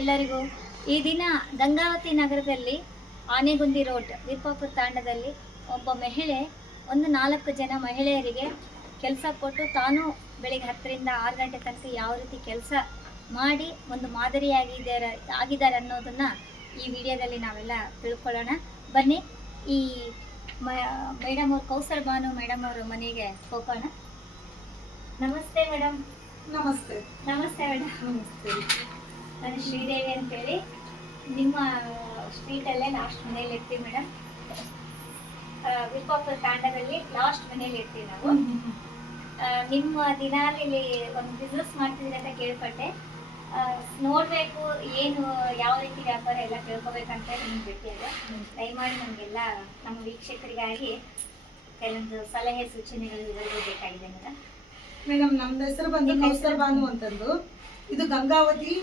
ಎಲ್ಲರಿಗೂ. ಈ ದಿನ ಗಂಗಾವತಿ ನಗರದಲ್ಲಿ ಆನೆಗುಂದಿ ರೋಡ್ ವಿಪ್ಪಾಪುರ ತಾಂಡದಲ್ಲಿ ಒಬ್ಬ ಮಹಿಳೆ ಒಂದು 4 ಜನ ಮಹಿಳೆಯರಿಗೆ ಕೆಲಸ ಕೊಟ್ಟು ತಾನು ಬೆಳಿಗ್ಗೆ 10 ರಿಂದ 6 ಗಂಟೆ ತನಕ ಯಾವ ರೀತಿ ಕೆಲಸ ಮಾಡಿ ಒಂದು ಆಗಿದ್ದಾರೆ ಅನ್ನೋದನ್ನು ಈ ವಿಡಿಯೋದಲ್ಲಿ ನಾವೆಲ್ಲ ತಿಳ್ಕೊಳ್ಳೋಣ. ಬನ್ನಿ ಈ ಮೇಡಮ್ ಅವರು ಕೌಸರ್ ಬಾನು ಮೇಡಮ್ ಅವರ ಮನೆಗೆ ಹೋಗೋಣ. ನಮಸ್ತೆ ಮೇಡಮ್. ನಮಸ್ತೆ. ನಮಸ್ತೆ ಮೇಡಮ್. ನಮಸ್ತೆ. ನಾನು ಶ್ರೀದೇವಿ ಅಂತೇಳಿ ನಿಮ್ಮ ಸ್ಟ್ರೀಟಲ್ಲೇ ಲಾಸ್ಟ್ ಮನೇಲಿ ಇರ್ತೀವಿ ಮೇಡಮ್. ವಿಪ್ಪಾಪುರ ತಾಂಡದಲ್ಲಿ ಲಾಸ್ಟ್ ಮನೇಲಿ ಇರ್ತೀವಿ ನಾವು. ನಿಮ್ಮ ದಿನಾಲಿ ಒಂದು ಬಿಸ್ನೆಸ್ ಮಾಡ್ತಿದ್ದೀರಿ ಅಂತ ಕೇಳ್ಪಟ್ಟೆ. ನೋಡಬೇಕು ಏನು ಯಾವ ರೀತಿ ವ್ಯಾಪಾರ ಎಲ್ಲ ತಿಳ್ಕೊಬೇಕಂತ ನಿಮ್ಗೆ ಭೇಟಿಯಾಗ ದಯಮಾಡಿ ನಮಗೆಲ್ಲ ನಮ್ಮ ವೀಕ್ಷಕರಿಗಾಗಿ ಕೆಲವೊಂದು ಸಲಹೆ ಸೂಚನೆಗಳು ಇರೋದು ಬೇಕಾಗಿದೆ ಮೇಡಮ್. ಮೇಡಮ್ ನಮ್ದು ಹೆಸರು ಬಂದು ಕೌಸರ್ ಬಾನು ಅಂತಂದು. ಇದು ಗಂಗಾವತಿ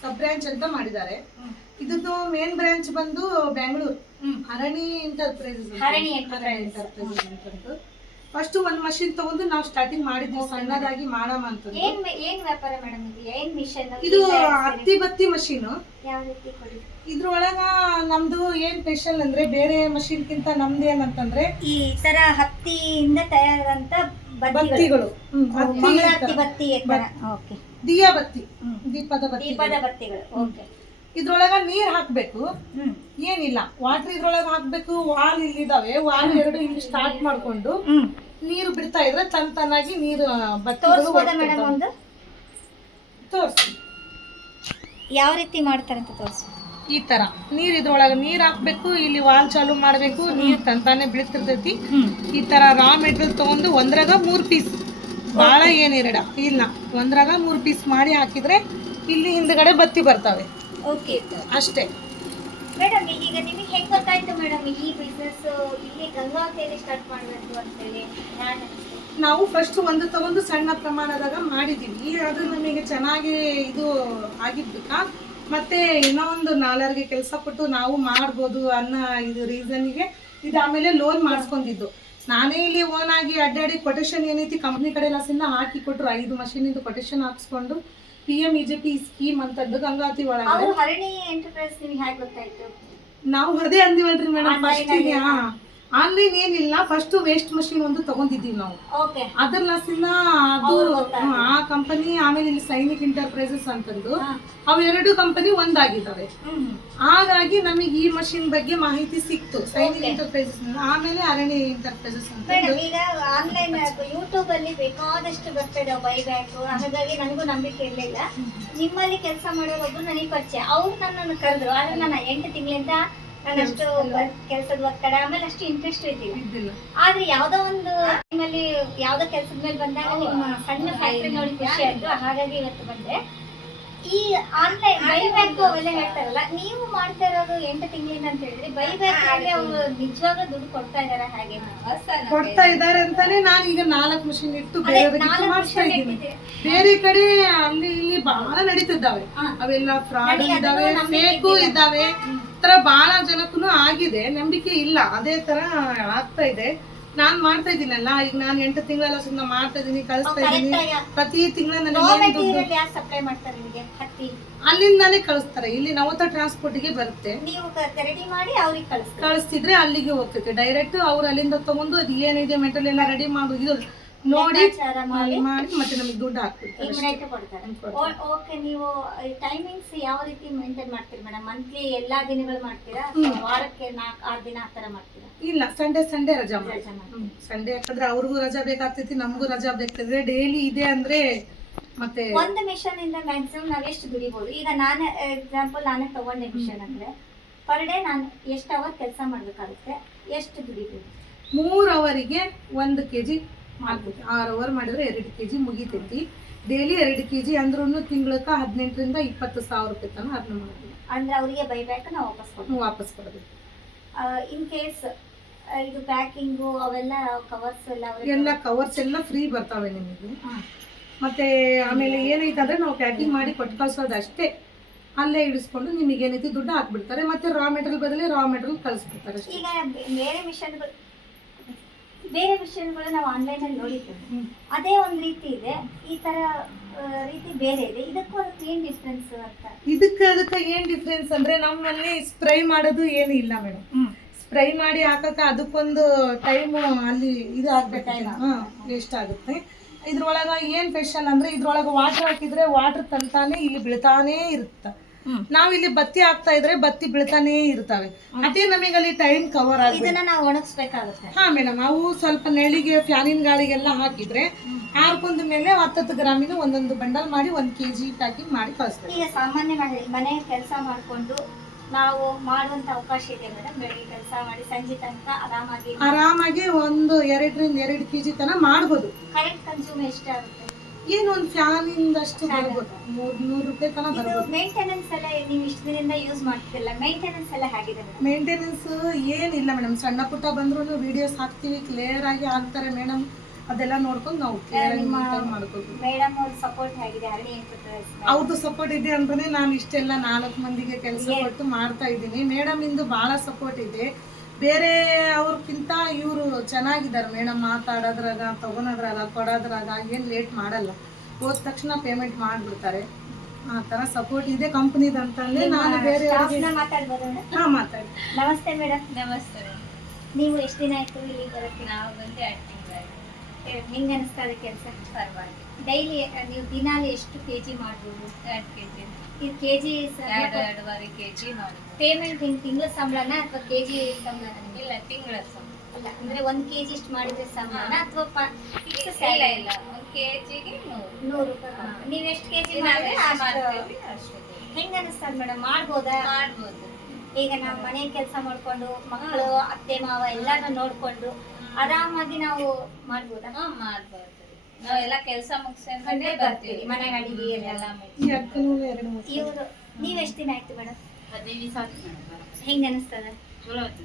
ಸಬ್ ಬ್ರಾಂಚ್ ಅಂತ ಮಾಡಿದ್ದಾರೆ. ಇದ್ದು ಮೇನ್ ಬ್ರಾಂಚ್ ಬಂದು ಬೆಂಗಳೂರು ಹರಣಿ ಎಂಟರ್ಪ್ರೈಸಸ್ ಅಂತಂದು. ಫಸ್ಟ್ ಒಂದು ಮಷಿನ್ ತಗೊಂಡು ನಾವು ಸ್ಟಾರ್ಟಿಂಗ್ ಮಾಡಿದ್ವಿ ಸಣ್ಣದಾಗಿ ಮಾಡಮ ಅಂತ. ಏನ್ ವ್ಯಾಪಾರ ಮೇಡಮ್ ಇದು? ಏನ್ ಮಿಷನ್ ಇದು ಹತ್ತಿ ಬತ್ತಿ ಮಷೀನ್. ಯಾವ ರೀತಿ ಕೊಡಿ? ಇದ್ರೊಳಗ ನಮ್ದು ಏನ್ ಸ್ಪೆಷಲ್ ಅಂದ್ರೆ ಬೇರೆ ಮಷೀನ್ ಕಿಂತ ನಮ್ದು ಏನಂತಂದ್ರೆ ಈ ತರ ಹತ್ತಿಯಿಂದ ತಯಾರಾದಂತ ಬತ್ತಿಗಳು, ದಿಯಾ ಬತ್ತಿ, ದೀಪದ ಬತ್ತಿಗಳು. ಓಕೆ. ಇದ್ರೊಳಗ ನೀರ್ ಹಾಕ್ಬೇಕು, ಏನಿಲ್ಲ ವಾಟರ್ ಇದ್ರೊಳಗ ಹಾಕ್ಬೇಕು. ವಾಲ್ ಇಲ್ಲಿದಾವೆ, ವಾಲ್ 2 ಇಲ್ಲಿ ಸ್ಟಾರ್ಟ್ ಮಾಡ್ಕೊಂಡು ನೀರು ಬಿಡ್ತಾ ಇದ್ರೆ ತನ್ನಾಗಿ ನೀರು ಬತ್ತಿಗಳು ತೋರಿಸಿ ಯಾವ ರೀತಿ ಮಾಡ್ತಾರೆ ಅಂತ ತೋರಿಸಿ. ಈ ತರ ನೀರ್ ಇದ್ರೊಳಗ ನೀರ್ ಹಾಕ್ಬೇಕು, ಇಲ್ಲಿ ವಾಲ್ ಚಾಲು ಮಾಡ್ಬೇಕು, ನೀರ್ ತಂತಾನೆ ಬೀಳ್ತಿರ್ತೈತಿ. ಈ ತರ ರಾ ಮೆಟೀರಿಯಲ್ ತಗೊಂಡು ಒಂದ್ರಾಗ 3 ಪೀಸ್, ಬಾಳ ಏನಿರಡ ಇಲ್ಲ, ಒಂದ್ರಾಗ 3 ಪೀಸ್ ಮಾಡಿ ಹಾಕಿದ್ರೆ ಇಲ್ಲಿ ಹಿಂದ್ಗಡೆ ಬತ್ತಿ ಬರ್ತಾವೆ. ಓಕೆ ಅಷ್ಟೇ ಮೇಡಮ್. ಈಗ ನಿಮಗೆ ಹೆಂಗ್ ಗೊತ್ತಾಯ್ತು ಮೇಡಮ್ ಈ ಬಿಸ್ನೆಸ್ ಇಲ್ಲಿ ಗಂಗಾವತಿಯಲ್ಲಿ ಸ್ಟಾರ್ಟ್ ಮಾಡಬೇಕು ಅಂತೇಳಿ? ನಾವು ಫಸ್ಟ್ ಒಂದು ತಗೊಂಡು ಸಣ್ಣ ಪ್ರಮಾಣದಾಗ ಮಾಡಿದೀವಿ. ಅದು ನಮಗೆ ಚೆನ್ನಾಗಿ ಇದು ಆಗಿದ್ದಕ್ಕ ಮತ್ತೆ ಇನ್ನೂ ಒಂದು 4 ಕೆಲಸ ಕೊಟ್ಟು ನಾವು ಮಾಡ್ಬೋದು ಅನ್ನೋ ಇದು ರೀಸನ್ಗೆ ಇದು ಆಮೇಲೆ ಲೋನ್ ಮಾಡಿಸ್ಕೊಂಡಿದ್ದು. ನಾನೇ ಇಲ್ಲಿ ಓನ್ ಆಗಿ ಅಡ್ಡಾಡಿ ಕೊಟೇಶನ್ ಏನೈತಿ ಕಂಪ್ನಿ ಕಡೆ ಲಾಸಿಂದ ಹಾಕಿ ಕೊಟ್ಟರು. 5 ಮಷೀನಿಂದು ಕೊಟೇಶನ್ ಹಾಕ್ಸ್ಕೊಂಡು PMEJP ಸ್ಕೀಮ್ ಅಂತಂದು ಗಂಗಾವತಿ ಒಳಗೆ. ಹರಣಿ ಎಂಟರ್ಪ್ರೈಸ್ ನಿಮಗೆ ಹೇಗೆ ಗೊತ್ತಾಯ್ತು? ನಾವು ಅದೇ ಅಂದಿವಲ್ರಿ ಮೇಡಮ್, ಫಸ್ಟಿಗೆ ಆನ್ಲೈನ್ ಏನಿಲ್ಲ, ಫಸ್ಟ್ ವೇಸ್ಟ್ ಮಷೀನ್ ಒಂದು ತಗೊಂಡಿದ್ದೀವಿ ನಾವು. ಅದ್ರ ಲಸಿಂದ ಅದು ಆ ಕಂಪನಿ, ಆಮೇಲೆ ಇಲ್ಲಿ ಸೈನಿಕ್ ಎಂಟರ್ಪ್ರೈಸಸ್ ಅಂತಂದು ಅವೆರಡು ಕಂಪನಿ ಒಂದಾಗಿದ್ದಾವೆ. ಹಾಗಾಗಿ ನಮಗೆ ಈ ಮಷೀನ್ ಬಗ್ಗೆ ಮಾಹಿತಿ ಸಿಕ್ತು ಸೈನಿಕ್ ಎಂಟರ್ಪ್ರೈಸಸ್, ಆಮೇಲೆ ಅರಣ್ಯ ಎಂಟರ್ಪ್ರೈಸಸ್ ಅಂತ. ಈಗ ಆನ್ಲೈನ್ ಯೂಟ್ಯೂಬ್ ಅಲ್ಲಿ ಬೇಕಾದಷ್ಟು ಬರ್ತದೆ ಬೈಬ್ಯಾಕ್, ಹಾಗಾಗಿ ನನಗೂ ನಂಬಿಕೆ ಇರಲಿಲ್ಲ. ನಿಮ್ಮಲ್ಲಿ ಕೆಲಸ ಮಾಡೋರೊಬ್ರು ನನಗೆ ಪರಿಚಯ, ಅವ್ರು ನನ್ನನ್ನು ಕರೆದ್ರು. ಆದ್ರೆ ನಾನು 8 ತಿಂಗಳಿಂದ ನಾನಷ್ಟು ಕೆಲಸದ ಒತ್ತಡ ಆಮೇಲೆ ಅಷ್ಟು ಇಂಟ್ರೆಸ್ಟ್ ಇದ್ದಿಲ್ಲ. ಆದ್ರೆ ಯಾವ್ದೋ ಒಂದು ಟೈಮಲ್ಲಿ ಯಾವ್ದೋ ಕೆಲಸದ ಮೇಲೆ ಬಂದಾಗ ನಿಮ್ಮ ಸಣ್ಣ ಫ್ಯಾಕ್ಟ್ರಿ ನೋಡಿ ಖುಷಿ ಆಯ್ತು, ಹಾಗಾಗಿ ಇವತ್ತು ಬಂದೆ. ಈ ಆನ್ಲೈನ್ ಬೈಬ್ಯಾಕ್ ಅವೆಲ್ಲ ಹೇಳ್ತಾರಲ್ಲ, ನೀವು ಮಾಡ್ತಾ ಇರೋದು 8 ತಿಂಗಳಿಂದ ಅಂತ ಹೇಳಿದ್ರೆ ಬೈಬ್ಯಾಕ್ ಆದ್ರೆ ಅವರು ನಿಜವಾಗ ದುಡ್ಡು ಕೊಡ್ತಾ ಇದಾರ? ಹಾಗೆ ಕೊಡ್ತಾ ಇದಾರೆ ಅಂತಾನೆ ನಾನು ಈಗ 4 ಮಷೀನ್ ಇಟ್ಟು ಮಾಡಿಸ್ತಾ ಇದ್ದೀನಿ. ಬೇರೆ ಕಡೆ ಅಲ್ಲಿ ಇಲ್ಲಿ ಬಹಳ ನಡೀತಿದ್ದಾವೆ, ಅವೆಲ್ಲ ಫ್ರಾಡ್ ಇದಾವೆ, ಫೇಕು ಇದಾವೆ. ತರ ಬಹಳ ಜನಕ್ಕೂ ಆಗಿದೆ, ನಂಬಿಕೆ ಇಲ್ಲ. ಅದೇ ತರ ಆಗ್ತಾ ಇದೆ. ನಾನ್ ಮಾಡ್ತಾ ಇದ್ದೀನಲ್ಲ, ಈಗ ನಾನು 8 ತಿಂಗಳ ಸುಮ್ಮನೆ ಮಾಡ್ತಾ ಇದೀನಿ, ಕಳಿಸ್ತಾ ಇದೀನಿ. ಪ್ರತಿ ತಿಂಗಳ ಅಲ್ಲಿಂದಾನೇ ಕಳಿಸ್ತಾರೆ. ಇಲ್ಲಿ ನವತ ಟ್ರಾನ್ಸ್ಪೋರ್ಟ್ಗೆ ಬರುತ್ತೆ, ಕಳಿಸ್ತಿದ್ರೆ ಅಲ್ಲಿಗೆ ಹೋಗ್ತೈತೆ ಡೈರೆಕ್ಟ್. ಅವ್ರು ಅಲ್ಲಿಂದ ತಗೊಂಡು ಅದು ಏನಿದೆ ಮೆಟೀರಿಯಲ್ ಎಲ್ಲ ರೆಡಿ ಮಾಡೋದು ನೋಡಿ ಮಾಡಿ ಮತ್ತೆ ನಮಗೆ ದುಡ್ಡು ಹಾಕ್ಬಿಡ್ತಾರೆ. ಓಕೆ. ನೀವು ಟೈಮಿಂಗ್ಸ್ ಯಾವ ರೀತಿ ಮೇಂಟೈನ್ ಮಾಡ್ತೀರಿ ಮೇಡಮ್? ಮಂತ್ಲಿ ಎಲ್ಲಾ ದಿನಗಳು ಮಾಡ್ತೀರಾ, ವಾರಕ್ಕೆ 4-6 ದಿನ ಆ ತರ ಮಾಡ್ತೀರಾ? ಇಲ್ಲ, ಸಂಡೇ ರಜಾ ಮಾಡ್ತೀವಿ. ಸಂಡೇ ಯಾಕಂದ್ರೆ ಅವ್ರಿಗೂ ರಜಾ ಬೇಕಾಗ್ತೈತಿ, ನಮಗೂ ರಜಾ ಬೇಕಾದ್ರೆ. ಡೈಲಿ ಇದೆ ಅಂದ್ರೆ ಮತ್ತೆ ಒಂದು ಮಿಷನ್ ಇಂದ ಮ್ಯಾಕ್ಸಿಮಮ್ ನಾವ್ ಎಷ್ಟು ದುಡಿಬಹುದು? ಈಗ ನಾನೇ ಎಕ್ಸಾಂಪಲ್, ನಾನೇ ತಗೊಂಡೆ ಮಿಷನ್ ಅಂದ್ರೆ ಪರ್ ಡೇ ನಾನು ಎಷ್ಟು ಅವರ್ ಕೆಲಸ ಮಾಡ್ಬೇಕಾಗುತ್ತೆ, ಎಷ್ಟು ದುಡಿಬಹುದು? 3 ಅವರಿಗೆ 1 kg ಮಾಡ್ಬೋದು. 6 ಅವರ್ ಮಾಡಿದ್ರೆ 2 kg ಮುಗಿತೈತಿ. ಡೈಲಿ 2 kg ಅಂದ್ರೂ ತಿಂಗಳಕ್ಕ 18 ರಿಂದ 20 ಸಾವಿರ ರೂಪಾಯಿ ತನಕ ಅರ್ನ್ ಮಾಡ್ತೀವಿ. ಅಂದ್ರೆ ಅವರಿಗೆ ಬೈಬ್ಯಾಕ್ ನಾವು ವಾಪಸ್ ಕೊಡಬೇಕು. ಇನ್ ಕೇಸ್ ಇದು ಪ್ಯಾಕಿಂಗು ಅವೆಲ್ಲ ಕವರ್ಸ್ ಎಲ್ಲ ಕವರ್ಸ್ ಎಲ್ಲ ಫ್ರೀ ಬರ್ತಾವೆ ನಿಮಗೆ. ಮತ್ತೆ ಆಮೇಲೆ ಏನೈತೆ ಅಂದ್ರೆ ನಾವು ಪ್ಯಾಕಿಂಗ್ ಮಾಡಿ ಕೊಟ್ಟು ಕಳ್ಸೋದು ಅಷ್ಟೇ. ಅಲ್ಲೇ ಇಡಿಸ್ಕೊಂಡು ನಿಮಗೆ ಏನೈತಿ ದುಡ್ಡು ಹಾಕ್ಬಿಡ್ತಾರೆ. ಮತ್ತೆ ರಾ ಮೆಟೀರಿಯಲ್ ಬದಲೇ ರಾ ಮೆಟೀರಿಯಲ್ ಕಳಿಸ್ಬಿಡ್ತಾರೆ. ಈಗ ಬೇರೆ ಮಿಷನ್ಗಳು ಬೇರೆ ವಿಷಯಗಳು ನಾವು ಆನ್ಲೈನಲ್ಲಿ ನೋಡಿದ್ದೇವೆ. ಅದೇ ಒಂದು ರೀತಿ ಇದೆ, ಈ ತರ ರೀತಿ ಬೇರೆ ಇದೆ. ಇದಕ್ಕೂ ಅದಕ್ಕೆ ಏನ್ ಡಿಫ್ರೆನ್ಸ್ ಅಂತ? ಅದಕ್ಕೆ ಏನ್ ಡಿಫ್ರೆನ್ಸ್ ಅಂದ್ರೆ ನಮ್ಮಲ್ಲಿ ಸ್ಪ್ರೈ ಮಾಡೋದು ಏನು ಇಲ್ಲ ಮೇಡಮ್. ಸ್ಪ್ರೈ ಮಾಡಿ ಹಾಕಕ್ಕ ಅದಕ್ಕೊಂದು ಟೈಮ್ ಅಲ್ಲಿ ಇದು ಆಗ್ಬೇಕು, ವೇಸ್ಟ್ ಆಗುತ್ತೆ. ಇದ್ರೊಳಗ ಏನ್ ಸ್ಪೆಷಲ್ ಅಂದ್ರೆ ಇದ್ರೊಳಗ ವಾಟರ್ ಹಾಕಿದ್ರೆ ವಾಟರ್ ತಂತಾನೆ ಇಲ್ಲಿ ಬೀಳ್ತಾನೆ ಇರುತ್ತೆ. ನಾವಿಲ್ಲಿ ಬತ್ತಿ ಹಾಕ್ತಾ ಇದ್ರೆ ಬತ್ತಿ ಬೀಳ್ತಾನೆ ಇರ್ತವೆ. ಅದೇ ನಮಗೆ ಅಲ್ಲಿ ಟೈಮ್ ಕವರ್ ಆಗುತ್ತೆ. ಇದನ್ನ ನಾವು ಒಣಗಿಸ್ಬೇಕಾಗುತ್ತೆ. ಹಾ ಮೇಡಮ್, ಅವು ಸ್ವಲ್ಪ ನೆಳಿಗೆ ಫ್ಯಾನಿನ ಗಾಳಿಗೆಲ್ಲ ಹಾಕಿದ್ರೆ ಆರ್ಕೊಂಡ ಮೇಲೆ 10 ಗ್ರಾಮಿನ ಒಂದೊಂದು ಬಂಡಲ್ ಮಾಡಿ 1 kg ಪ್ಯಾಕಿಂಗ್ ಮಾಡಿ ಕಳಿಸ್ತಾರೆ. ಈಗ ಸಾಮಾನ್ಯ ಮನೆ ಕೆಲಸ ಮಾಡಿಕೊಂಡು ನಾವು ಮಾಡುವಂತ ಅವಕಾಶ ಇದೆ ಮೇಡಮ್. ಬೆಳಿಗ್ಗೆ ಕೆಲಸ ಮಾಡಿ ಸಂಜೆ ತನಕ ಆರಾಮಾಗಿ ಒಂದು 2 ರಿಂದ 2 kg ತನಕ ಮಾಡ್ಬೋದು. ಕರೆಂಟ್ ಕನ್ಸ್ಯೂಮ್ ಎಷ್ಟಾಗುತ್ತೆ? ಏನು ಒಂದು ಫ್ಯಾನ್ ಇಂದಷ್ಟು ಬರ್ಬೋದು, 300 ರೂಪಾಯಿ ತನಕ ಬರ್ಬೋದು. ಮೇಂಟೆನೆನ್ಸ್ ಎಲ್ಲ ನೀವು ಇಷ್ಟು ದಿನದಿಂದ ಯೂಸ್ ಮಾಡ್ತಿಲ್ಲ, ಮೇಂಟೆನೆನ್ಸ್ ಎಲ್ಲ ಹೇಗಿದೆ ಮೇಡಮ್? ಮೇಂಟೆನೆನ್ಸ್ ಏನಿಲ್ಲ ಮೇಡಮ್, ಸಣ್ಣ ಪುಟ್ಟ ಬಂದ್ರು ವಿಡಿಯೋಸ್ ಹಾಕ್ತಿವಿ, ಕ್ಲಿಯರ್ ಆಗಿ ಹಾಕ್ತಾರೆ ಮೇಡಮ್. ಅದೆಲ್ಲ ನೋಡ್ಕೊಂಡು ನಾವು ಕ್ಲಿಯರ್ ಆಗಿ ಮಾಡ್ಕೋತೀವಿ. ಮೇಡಮ್ ಅವ್ರ ಸಪೋರ್ಟ್ ಹೇಗಿದೆ? ಹರಳಿ ಎಂಟರ್ಪ್ರೈಸ್ ಅವ್ರದ್ದು ಸಪೋರ್ಟ್ ಇದೆ ಅಂತಾನೆ ನಾನು ಇಷ್ಟೆಲ್ಲ 4 ಮಂದಿಗೆ ಕೆಲಸ ಕೊಟ್ಟು ಮಾಡ್ತಾ ಇದ್ದೀನಿ. ಮೇಡಮ್ ಇಂದು ಬಹಳ ಸಪೋರ್ಟ್ ಇದೆ. ಬೇರೆ ಅವ್ರಕ್ಕಿಂತ ಇವರು ಚೆನ್ನಾಗಿದ್ದಾರೆ ಮೇಡಮ್. ಮಾತಾಡೋದ್ರಾಗ, ತಗೊಳೋದ್ರಾಗ, ಕೊಡೋದ್ರಾಗ ಏನು ಲೇಟ್ ಮಾಡಲ್ಲ. ಹೋದ ತಕ್ಷಣ ಪೇಮೆಂಟ್ ಮಾಡಿಬಿಡ್ತಾರೆ. ಆ ಥರ ಸಪೋರ್ಟ್ ಇದೆ ಕಂಪ್ನಿದಂತಂದ್ರೆ ನಾನು ಬೇರೆ ಮಾತಾಡ್ಬೋದು? ಹಾಂ, ಮಾತಾಡಿ. ನಮಸ್ತೆ ಮೇಡಮ್. ನಮಸ್ತೆ. ನೀವು ಎಷ್ಟು ದಿನ ಆಯ್ತು ಇಲ್ಲಿ ಬರೋಕ್ಕೆ? ನಾವು ಬಂದು 2 ತಿಂಗಳಾಯ್ತು. ಹೆಂಗೆ ಅನಿಸ್ತದೆ ಕೆಲಸ? ಪರವಾಗಿ. ಡೈಲಿ ನೀವು ದಿನಾಲಿ ಎಷ್ಟು kg ಮಾಡ್ಬೋದು? 2 kg. ಇದು kg 2.5 kg ಮಾಡಿ. ಪೇಮೆಂಟ್ ಹಿಂಗೆ ತಿಂಗಳ ಸಂಬಳನ ಅಥವಾ kg ಸಂಬಳನ? ಇಲ್ಲ, ತಿಂಗಳ ಸಂಬಳ. ಇಲ್ಲ ಅಂದ್ರೆ 1 kg ಇಷ್ಟು ಮಾಡಿದ್ರೆ ಸಂಬಳನ ಅಥವಾ ಇಲ್ಲ ಇಲ್ಲ, 1 kgಗೆ 100 ರೂಪಾಯಿ? ನೀವು ಎಷ್ಟು kg ಮಾಡಿದ್ರೆ ಅಷ್ಟು. ಹೆಂಗ ಅನಿಸ್ತದೆ ಮೇಡಮ್? ಮಾಡ್ಬೋದಾ? ಮಾಡ್ಬೋದು. ಈಗ ನಾವು ಮನೆ ಕೆಲಸ ಮಾಡ್ಕೊಂಡು ಮಕ್ಕಳು ಅತ್ತೆ ಮಾವ ಎಲ್ಲಾನು ನೋಡ್ಕೊಂಡು ಆರಾಮಾಗಿ ನಾವು ಮಾಡ್ಬೋದಾ? ಮಾಡ್ಬೋದು. ನಾವೆಲ್ಲ ಕೆಲಸ ಮುಗಿಸ್ಕೊಂಡೇ ಬರ್ತೀವಿ. ಮನೆಗೆ ಅಡಿಗೆ ಎಲ್ಲ ಇವರು. ನೀವು ಎಷ್ಟು ದಿನ ಆಯ್ತು ಮೇಡಮ್? 15 ದಿವಸ ಆಯ್ತು ಮೇಡಮ್. ಹೆಂಗ ಅನಿಸ್ತದ? ಚಲೋ ಆಯ್ತು.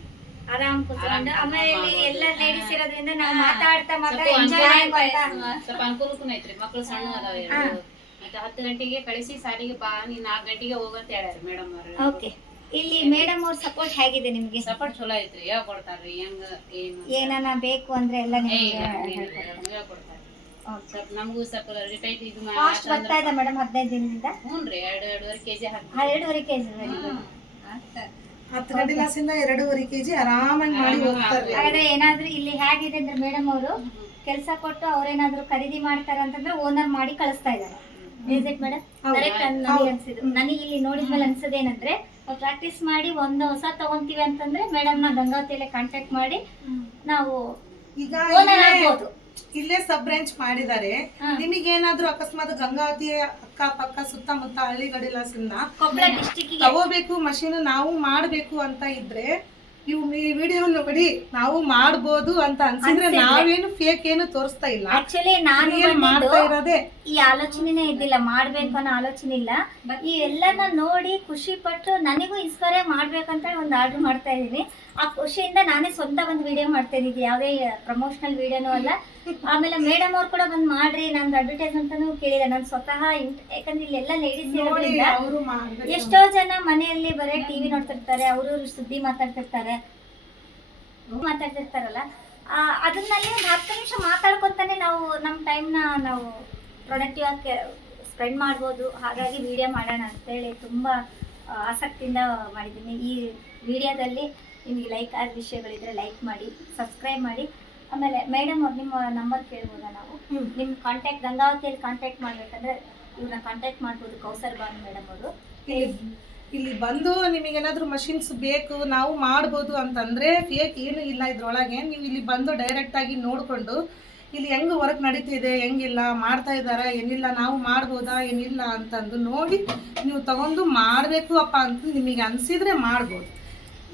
ಆರಾಮ್ ಕೂತ್ಕೊಂಡು ಆಮೇಲೆ ಎಲ್ಲ ಲೇಡೀಸ್ ಇರೋದ್ರಿಂದ ನಾವು ಮಾತಾಡ್ತಾ ಸ್ವಲ್ಪ ಅನುಕೂಲಕ್ಕೂ ಐತ್ರಿ. ಮಕ್ಕಳು ಸಣ್ಣ ಅದಾವ ಎರಡು. ಮತ್ತೆ 10 ಗಂಟೆಗೆ ಕಳಿಸಿ ಸಾಲಿಗೆ ಬಾ, ನೀ 4 ಗಂಟೆಗೆ ಹೋಗಂತ ಹೇಳ್ಯಾರ ಮೇಡಮ್ ಅವರು. ಓಕೆ. ಇಲ್ಲಿ ಮೇಡಮ್ ಅವ್ರ ಸಪೋರ್ಟ್ ಹೇಗಿದೆ ನಿಮ್ಗೆ? ಸಪೋರ್ಟ್ ಚಲೋ ಐತ್ರಿ. ಹೇಳ್ಕೊಡ್ತಾರ್ರಿ ಹೆಂಗ ಏನಾನ ಬೇಕು ಅಂದ್ರೆ ಎಲ್ಲ ಹೇಳ್ಕೊಡ್ತಾರೆ. ಸ್ವಲ್ಪ ನಮಗೂ ಸ್ವಲ್ಪ ರಿಪೇಟ್ ಇದು ಕಾಸ್ಟ್ ಬರ್ತಾ ಇದೆ ಮೇಡಮ್ 15 ದಿನದಿಂದ? ಹ್ಞೂನ್ರಿ, 2.5 kg ಹಾಕಿ. 2.5 kg 10 ಗಂಟೆಲಾಸಿಂದ 2.5 kg ಆರಾಮಾಗಿ ಮಾಡಿ ಹೋಗ್ತಾರೆ. ಹಾಗಾದ್ರೆ ಏನಾದ್ರೂ ಇಲ್ಲಿ ಹೇಗಿದೆ ಅಂದ್ರೆ ಮೇಡಮ್ ಅವರು ಕೆಲಸ ಕೊಟ್ಟು ಅವ್ರೇನಾದ್ರೂ ಖರೀದಿ ಮಾಡ್ತಾರೆ ಅಂತಂದ್ರೆ ಓನರ್ ಮಾಡಿ ಕಳಿಸ್ತಾ ಇದ್ದಾರೆ. ಮೇಡಮ್ ಕರೆಕ್ಟ್ ನನಗೆ ಅನ್ಸಿದ್ದು. ನನಗೆ ಇಲ್ಲಿ ನೋಡಿದ್ಮೇಲೆ ಅನ್ಸೋದೇನಂದ್ರೆ ಪ್ರಾಕ್ಟೀಸ್ ಮಾಡಿ ಒಂದು ಹೊಸ ತಗೊಂತೀವಿ ಅಂತಂದ್ರೆ ಮೇಡಮ್ ನ ಗಂಗಾವತಿಯಲ್ಲೇ ಕಾಂಟ್ಯಾಕ್ಟ್ ಮಾಡಿ ನಾವು ಈಗ ಇಲ್ಲೇ ಸಬ್ ಬ್ರಾಂಚ್ ಮಾಡಿದ್ದಾರೆ. ನಿಮಗೇನಾದ್ರೂ ಅಕಸ್ಮಾತ್ ಗಂಗಾವತಿ ಅಕ್ಕ ಪಕ್ಕ ಸುತ್ತಮುತ್ತ ಹಳ್ಳಿಗಡಿಲಾಸಿಂದ ಕೊಪ್ಪಳ ಡಿಸ್ಟಿಕ್ ತಗೋಬೇಕು ಮಷೀನ್ ನಾವು ಮಾಡ್ಬೇಕು ಅಂತ ಇದ್ರೆ ನೀವು ಈ ವಿಡಿಯೋ ನೋಡಿ ನಾವು ಮಾಡ್ಬೋದು ಅಂತ ಅನ್ಸಿದ್ರೆ ನಾವೇನು ಫೇಕ್ ಏನು ತೋರಿಸ್ತಾ ಇಲ್ಲ. ಆಕ್ಚುಲಿ ನಾನು ಮಾಡ್ತಾ ಇರೋದೇ ಈ ಆಲೋಚನೆನೇ ಇದ್ದಿಲ್ಲ, ಮಾಡ್ಬೇಕು ಅನ್ನೋ ಆಲೋಚನೆ ಇಲ್ಲ. ಈ ಎಲ್ಲನ ನೋಡಿ ಖುಷಿ ಪಟ್ಟು ನನಗೂ ಇನ್ಸ್ಪೈರ್ ಮಾಡ್ಬೇಕಂತ ಒಂದು ಆರ್ಡರ್ ಮಾಡ್ತಾ ಇದೀನಿ. ಆ ಖುಷಿಯಿಂದ ನಾನೇ ಸ್ವಂತ ಒಂದು ವಿಡಿಯೋ ಮಾಡ್ತಾ ಇದ್ದೀನಿ, ಯಾವುದೇ ಪ್ರಮೋಷನಲ್ ವಿಡಿಯೋನೂ ಅಲ್ಲ. ಆಮೇಲೆ ಮೇಡಮ್ ಅವ್ರು ಕೂಡ ಬಂದು ಮಾಡ್ರಿ, ನಂದು ಅಡ್ವರ್ಟೈಸ್ ಅಂತಾನು ಕೇಳಿದೆ. ನಾನು ಸ್ವತಃ ಯಾಕಂದ್ರೆ ಇಲ್ಲೆಲ್ಲ ಲೇಡೀಸ್ ಇರೋದ್ರಿಂದ ಎಷ್ಟೋ ಜನ ಮನೆಯಲ್ಲಿ ಬರೀ ಟಿವಿ ನೋಡ್ತಿರ್ತಾರೆ, ಅವರು ಸುದ್ದಿ ಮಾತಾಡ್ತಿರ್ತಾರಲ್ಲ, ಅದನ್ನಲ್ಲಿ ಒಂದು 10 ನಿಮಿಷ ಮಾತಾಡ್ಕೊತಾನೆ ನಾವು ನಮ್ಮ ಟೈಮ್ನ ನಾವು ಪ್ರೊಡಕ್ಟಿವ್ ಆಗಿ ಸ್ಪೆಂಡ್ ಮಾಡ್ಬೋದು. ಹಾಗಾಗಿ ವಿಡಿಯೋ ಮಾಡೋಣ ಅಂತೇಳಿ ತುಂಬ ಆಸಕ್ತಿಯಿಂದ ಮಾಡಿದ್ದೀನಿ. ಈ ವಿಡಿಯೋದಲ್ಲಿ ನಿಮಗೆ ಲೈಕ್ ಆದ ವಿಷಯಗಳಿದ್ರೆ ಲೈಕ್ ಮಾಡಿ, ಸಬ್ಸ್ಕ್ರೈಬ್ ಮಾಡಿ. ಆಮೇಲೆ ಮೇಡಮ್ ಅವ್ರು ನಿಮ್ಮ ನಂಬರ್ ಕೇಳ್ಬೋದಾ? ನಾವು ನಿಮ್ಮ ಕಾಂಟ್ಯಾಕ್ಟ್ ಗಂಗಾವತಿಯಲ್ಲಿ ಕಾಂಟ್ಯಾಕ್ಟ್ ಮಾಡಬೇಕಂದ್ರೆ ಇವ್ರನ್ನ ಕಾಂಟ್ಯಾಕ್ಟ್ ಮಾಡ್ಬೋದು. ಕೌಸರ್ ಬಾನು ಮೇಡಮ್ ಅವರು ಇಲ್ಲಿ ಬಂದು ನಿಮಗೇನಾದ್ರೂ ಮಷಿನ್ಸ್ ಬೇಕು ನಾವು ಮಾಡ್ಬೋದು ಅಂತಂದ್ರೆ ಫೇಕ್ ಏನು ಇಲ್ಲ ಇದ್ರೊಳಗೆ. ನೀವು ಇಲ್ಲಿ ಬಂದು ಡೈರೆಕ್ಟ್ ಆಗಿ ನೋಡ್ಕೊಂಡು ಇಲ್ಲಿ ಹೆಂಗ್ ವರ್ಕ್ ನಡೀತಿದೆ, ಹೆಂಗಿಲ್ಲ, ಮಾಡ್ತಾ ಇದಾರ ಏನಿಲ್ಲ, ನಾವು ಮಾಡ್ಬೋದಾ ಏನಿಲ್ಲ ಅಂತಂದು ನೋಡಿ ನೀವು ತಗೊಂಡು ಮಾಡ್ಬೇಕು ಅಪ್ಪ ಅಂತ ನಿಮಗೆ ಅನ್ಸಿದ್ರೆ ಮಾಡ್ಬೋದು.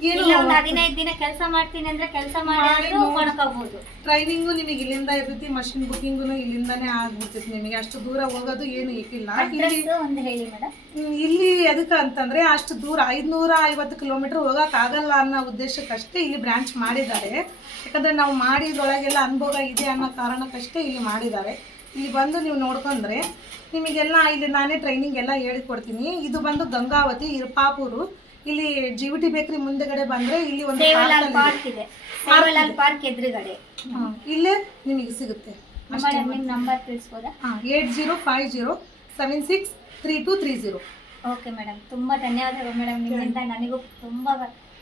ಏನು 15 ದಿನ ಕೆಲಸ ಮಾಡ್ತೀನಿ ಅಂದ್ರೆ ಕೆಲಸ ಮಾಡಿ ಮಾಡ್ಕೋಬಹುದು. ಟ್ರೈನಿಂಗು ನಿಮಗೆ ಇಲ್ಲಿಂದ ಇರ್ತೈತಿ, ಮಷಿನ್ ಬುಕಿಂಗು ಇಲ್ಲಿಂದಾನೇ ಆಗ್ಬಿಡ್ತೈತಿ. ನಿಮಗೆ ಅಷ್ಟು ದೂರ ಹೋಗೋದು ಏನು ಏಕಿಲ್ಲ. ಇಲ್ಲಿ ಎದಕ್ಕೆ ಅಂತಂದ್ರೆ ಅಷ್ಟು ದೂರ 550 ಕಿಲೋಮೀಟರ್ ಹೋಗಕ್ ಆಗಲ್ಲ ಅನ್ನೋ ಉದ್ದೇಶಕ್ಕಷ್ಟೇ ಇಲ್ಲಿ ಬ್ರಾಂಚ್ ಮಾಡಿದ್ದಾರೆ. ಯಾಕಂದ್ರೆ ನಾವು ಮಾಡಿದ್ರೊಳಗೆಲ್ಲ ಅನುಭವ ಇದೆ ಅನ್ನೋ ಕಾರಣಕ್ಕಷ್ಟೇ ಇಲ್ಲಿ ಮಾಡಿದ್ದಾರೆ. ಇಲ್ಲಿ ಬಂದು ನೀವು ನೋಡ್ಕೊಂಡ್ರೆ ನಿಮಗೆಲ್ಲ ಇಲ್ಲಿ ನಾನೇ ಟ್ರೈನಿಂಗ್ ಎಲ್ಲ ಹೇಳಿಕೊಡ್ತೀನಿ. ಇದು ಬಂದು ಗಂಗಾವತಿ ಇರ್ಪಾಪೂರು. ಇಲ್ಲಿ GVT ಬೇಕರಿ ಮುಂದೆಗಡೆ ಬಂದ್ರೆ ಇಲ್ಲಿ ಒಂದು ಸೇವಲಾಲ್ ಪಾರ್ಕ್ ಇದೆ, ಸೇವಲಾಲ್ ಪಾರ್ಕ್ ಎದುರುಗಡೆ. ಇಲ್ಲೇ ನಿಮಗೆ ಸಿಗುತ್ತೆ. ಮೇಡಮ್ ನಿಮ್ಮ ನಂಬರ್ ತಿಳಿಸ್ಬೋದಾ? 8050763230. ಓಕೆ ಮೇಡಮ್, ತುಂಬ ಧನ್ಯವಾದಗಳು ಮೇಡಮ್. ನಿಮ್ಮಿಂದ ನನಗೂ ತುಂಬ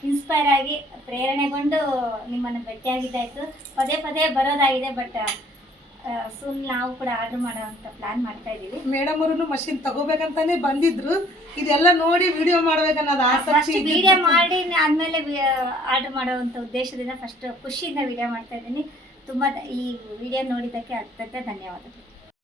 ಇನ್ಸ್ಪೈರ್ ಆಗಿ ಪ್ರೇರಣೆಗೊಂಡು ನಿಮ್ಮನ್ನು ಭೇಟಿಯಾಗಿದ್ದಾಯಿತು. ಪದೇ ಪದೇ ಬರೋದಾಗಿದೆ, ಬಟ್ ಸುಮ್ಮನೆ ನಾವು ಕೂಡ ಆರ್ಡರ್ ಮಾಡೋ ಅಂತ ಪ್ಲಾನ್ ಮಾಡ್ತಾ ಇದ್ದೀವಿ. ಮೇಡಮ್ ಅವರು ಮಷಿನ್ ತಗೋಬೇಕಂತಾನೆ ಬಂದಿದ್ರು, ಇದೆಲ್ಲ ನೋಡಿ ವಿಡಿಯೋ ಮಾಡ್ಬೇಕನ್ನೋದು ಆಸಕ್ತಿ. ವಿಡಿಯೋ ಮಾಡಿ ಆದ್ಮೇಲೆ ಆರ್ಡರ್ ಮಾಡುವಂಥ ಉದ್ದೇಶದಿಂದ ಫಸ್ಟ್ ಖುಷಿಯಿಂದ ವಿಡಿಯೋ ಮಾಡ್ತಾ ಇದ್ದೀನಿ. ತುಂಬ ಈ ವಿಡಿಯೋ ನೋಡಿದ್ದಕ್ಕೆ ಅತ್ಯಂತ ಧನ್ಯವಾದಗಳು.